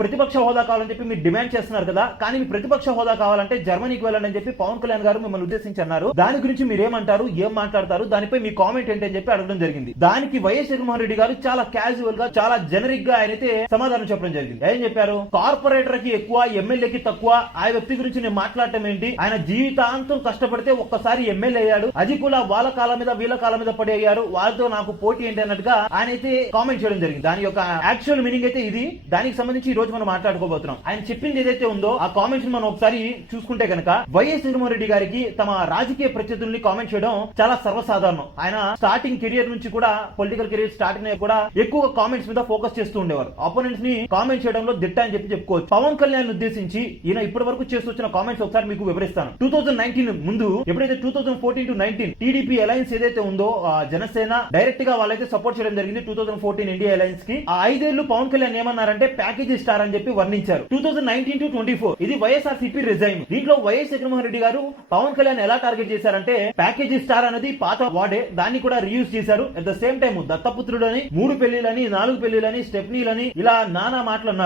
ప్రతిపక్ష హోదా కావాలని చెప్పి మీరు డిమాండ్ చేస్తున్నారు కదా, కానీ మీ ప్రతిపక్ష హోదా కావాలంటే జర్మనీకి వెళ్ళండి అని చెప్పి పవన్ కళ్యాణ్ గారు మిమ్మల్ని ఉద్దేశించి అన్నారు. దాని గురించి మీరు ఏమంటారు, ఏం మాట్లాడతారు, దానిపై మీ కామెంట్ ఏంటి అని చెప్పి అడగడం జరిగింది. దానికి వైఎస్ జగన్మోహన్ రెడ్డి గారు చాలా క్యాజువల్ గా, చాలా జనరిక్ గా ఆయనైతే సమాధానం చెప్పడం జరిగింది. ఏం చెప్పారు, కార్పొరేటర్ కి ఎక్కువ, ఎమ్మెల్యేకి తక్కువ, ఆ వ్యక్తి గురించి నేను మాట్లాడటం ఏంటి, ఆయన జీవితాంతం కష్టపడితే ఒక్కసారి ఎమ్మెల్యే అయ్యాడు, అది కూడా వాళ్ళ కాలం మీద వీళ్ళ కాలం మీద పడి అయ్యారు, వాళ్ళతో నాకు పోటీ ఏంటి అన్నట్టుగా ఆయన అయితే కామెంట్ చేయడం జరిగింది. దాని యొక్క యాక్చువల్ మీనింగ్ అయితే ఇది. దానికి సంబంధించి ఈ రోజు మనం మాట్లాడుకోబోతున్నాం. ఆయన చెప్పింది ఏదైతే ఉందో ఆ కామెంట్స్ మనం ఒకసారి చూసుకుంటే కనుక, వైఎస్ జగన్మోహన్ రెడ్డి గారికి తమ రాజకీయ ప్రత్యర్థుల్ని కామెంట్ చేయడం చాలా సర్వసాధారణం. ఆయన స్టార్టింగ్ కెరియర్ నుంచి కూడా, పొలిటికల్ కెరియర్ స్టార్టింగ్ కూడా ఎక్కువ కామెంట్స్ మీద ఫోకస్ చేస్తూ ఉండేవారు. ఆపోనెంట్స్ ని కామెంట్ చేయడంలో దిట్ట అని చెప్పి చెప్పుకోవచ్చు. పవన్ కళ్యాణ్ ఉద్దేశించి ఈయన ఇప్పటి వరకు చేస్తూ వచ్చిన కామెంట్స్ ఒకసారి మీకు వివరిస్తాను. 2019 ముందు ఎప్పుడైతే 2014 to 19 టీడీపీ అలయన్స్ ఏదైతే ఉందో, జనసేన డైరెక్ట్ గా వాళ్ళైతే సపోర్ట్ చేయడం జరిగింది 2014 ఇండియా అలయన్స్ కి. ఆ 5 ఏళ్లు పవన్ కళ్యాణ్ ఏమన్నారంటే ప్యాకేజీ స్టార్ అని చెప్పి వర్ణించారు. 2019 to 24 ఇది వైఎస్ఆర్సీపీ రిజైమ్. దీంట్లో వైఎస్ జగన్మోహన్ రెడ్డి గారు పవన్ కళ్యాణ్ ఎలా టార్గెట్ చేశారంటే, ప్యాకేజీ స్టార్ అనేది పాత వాడే, దాన్ని కూడా రీయూజ్ చేశారు. అట్ ద సేమ్ టైం దత్తపుత్రుడని, 3 పెళ్లిలని, 4 పెళ్లిలని, స్టెప్నీలని, ఇలా నానా మాటలు అన్నారు.